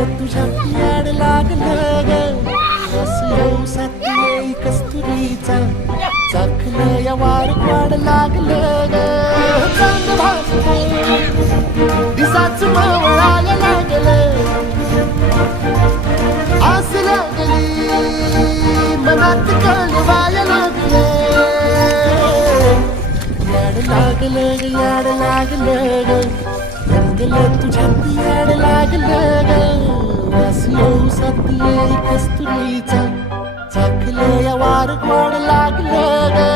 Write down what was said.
रंगलं तुझ्या याड लागलं ग साथ येई कस्तुरीचा चाखलं या वार वाढ लागलं ग चांग भासते दिसाच मावळायला लागलं आस लागली मनात कळवायला लागले याड लागलं ग रंगलं तुझ्या याड लागलं ग वास येऊ साथ येई कस्तुरीचा चाखलं या वार वाढ लागलं ग